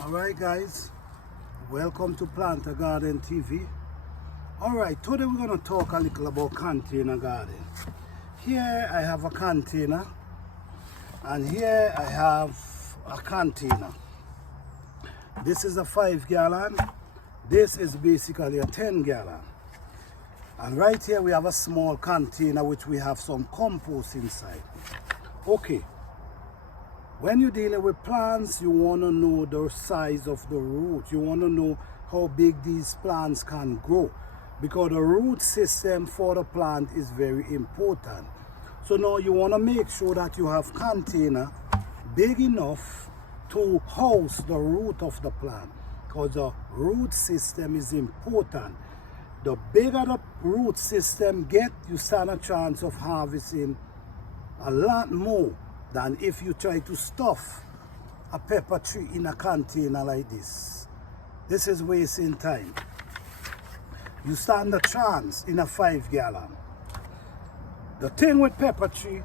Alright guys, welcome to Plant a Garden TV. Alright, today we're going to talk a little about container garden. Here I have a container and here I have a container. This is a 5 gallon, this is basically a 10 gallon. And right here we have a small container which we have some compost inside. Okay. When you're dealing with plants, you want to know the size of the root. You want to know how big these plants can grow, because the root system for the plant is very important. So now you want to make sure that you have container big enough to house the root of the plant, because the root system is important. The bigger the root system get, you stand a chance of harvesting a lot more than if you try to stuff a pepper tree in a container like this. This is wasting time. You stand a chance in a 5 gallon. The thing with pepper tree,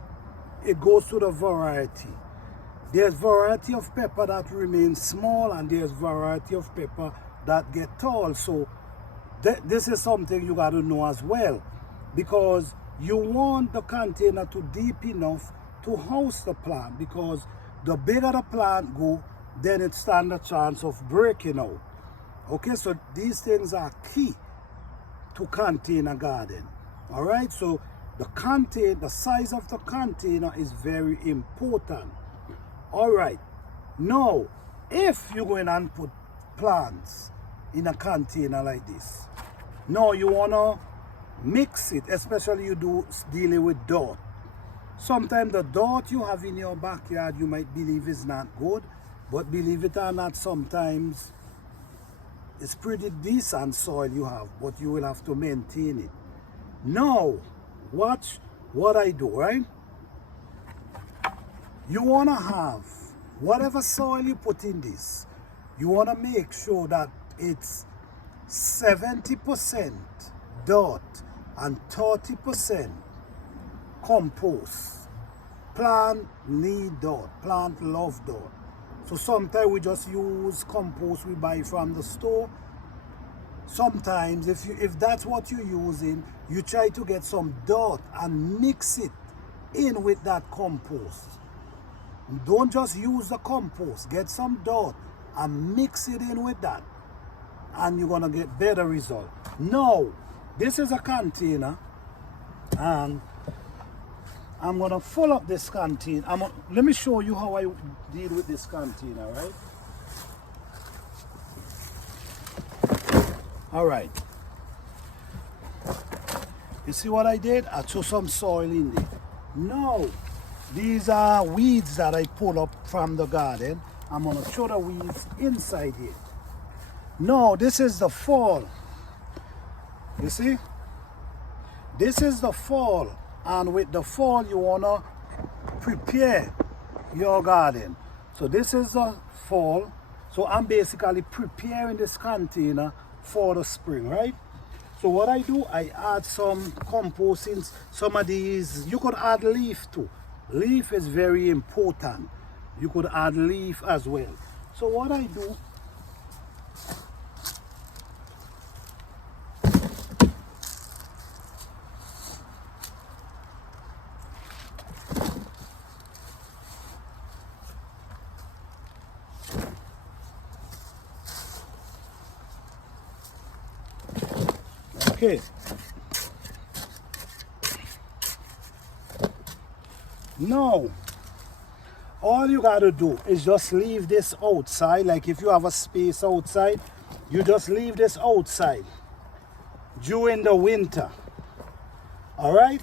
it goes to the variety. There's variety of pepper that remain small and there's variety of pepper that get tall. So this is something you got to know as well, because you want the container to deep enough to house the plant, because the bigger the plant go, then it stands a chance of breaking out. Okay, so these things are key to container garden. All right, so the size of the container is very important. All right, now if you're going to put plants in a container like this, now you want to mix it, especially you dealing with dirt. Sometimes the dirt you have in your backyard you might believe is not good, but believe it or not, sometimes it's pretty decent soil you have, but you will have to maintain it. Now, watch what I do, right? You want to have whatever soil you put in this, you want to make sure that it's 70% dirt and 30% compost. Plant need dirt, plant love dirt. So sometimes we just use compost we buy from the store. Sometimes if that's what you're using, you try to get some dirt and mix it in with that compost. Don't just use the compost, get some dirt and mix it in with that, and you're gonna get better result. Now, this is a container and I'm gonna fill up this container. Let me show you how I deal with this container, right? All right. You see what I did? I threw some soil in there. Now, these are weeds that I pull up from the garden. I'm gonna throw the weeds inside here. Now, this is the fall. You see? This is the fall. And with the fall, you want to prepare your garden. So this is the fall. So I'm basically preparing this container for the spring, right? So what I do, I add some compost in. Some of these, you could add leaf too. Leaf is very important. You could add leaf as well. So what I do, okay. Now, all you got to do is just leave this outside. Like if you have a space outside, you just leave this outside during the winter. All right?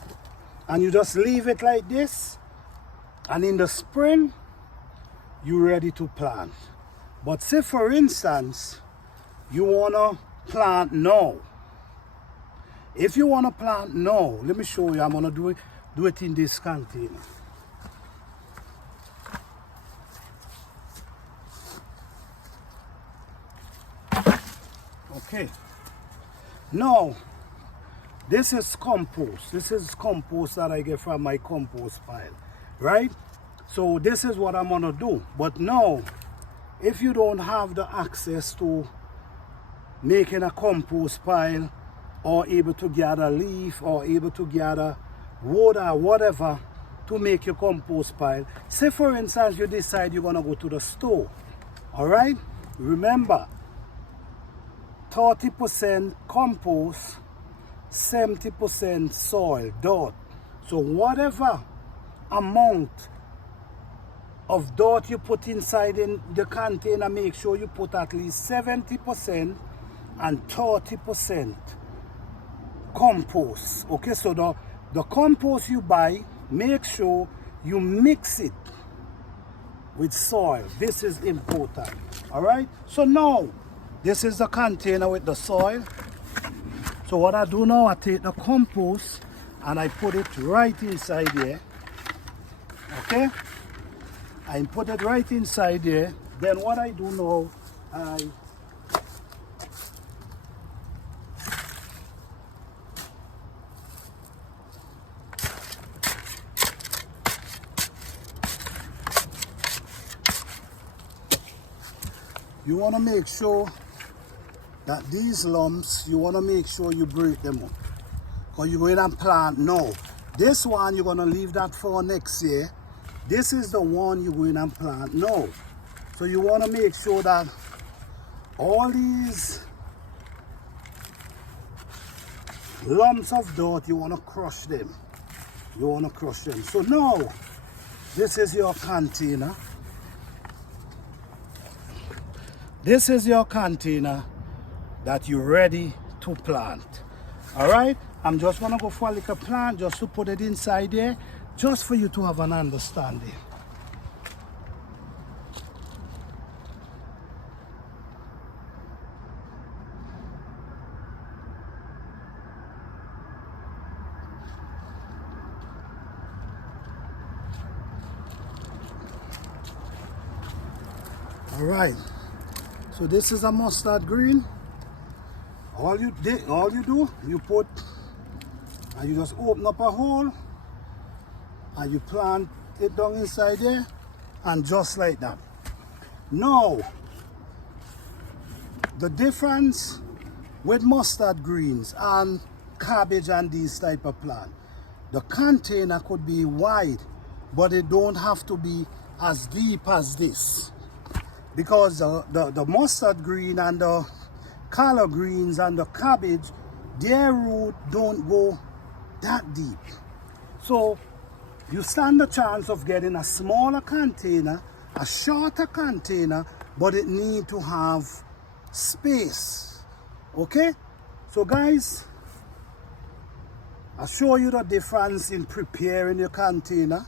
And you just leave it like this. And in the spring, you're ready to plant. But say for instance, you want to plant now. If you want to plant now, let me show you. I'm going to do it in this container. Okay. Now, this is compost. This is compost that I get from my compost pile, right? So this is what I'm going to do. But now, if you don't have the access to making a compost pile, or able to gather leaf, or able to gather wood or whatever to make your compost pile. Say for instance you decide you're gonna go to the store. Alright? Remember, 30% compost, 70% soil, dirt. So whatever amount of dirt you put inside in the container, make sure you put at least 70% and 30% compost. Okay, so the compost you buy, make sure you mix it with soil. This is important. All right, so now this is the container with the soil. So what I do now, I take the compost and I put it right inside here. Okay, I put it right inside there. Then what I do now, you want to make sure that these lumps, you want to make sure you break them up. Because you're going to plant now. This one, you're going to leave that for next year. This is the one you're going to plant now. So you want to make sure that all these lumps of dirt, you want to crush them. You want to crush them. So now, this is your container. This is your container that you're ready to plant. All right, I'm just gonna go for a little plant just to put it inside there, just for you to have an understanding. All right, so this is a mustard green. All you do, you put, and you just open up a hole, and you plant it down inside there, and just like that. Now, the difference with mustard greens and cabbage and these type of plant, the container could be wide, but it don't have to be as deep as this. Because the mustard green and the collard greens and the cabbage, their root don't go that deep. So you stand a chance of getting a smaller container, a shorter container, but it need to have space. Okay? So guys, I'll show you the difference in preparing your container,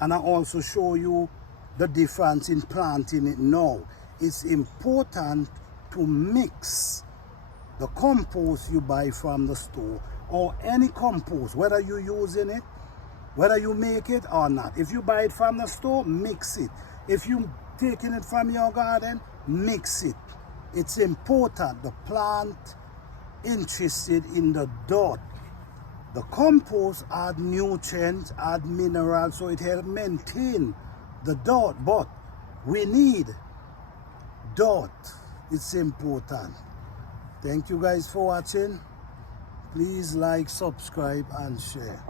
and I'll also show you the difference in planting it now. It's important to mix the compost you buy from the store, or any compost, whether you're using it, whether you make it or not. If you buy it from the store, mix it. If you're taking it from your garden, mix it. It's important. The plant interested in the dirt. The compost add nutrients, add minerals, so it helps maintain the dirt, but we need dirt. It's important. Thank you guys for watching. Please like, subscribe, and share.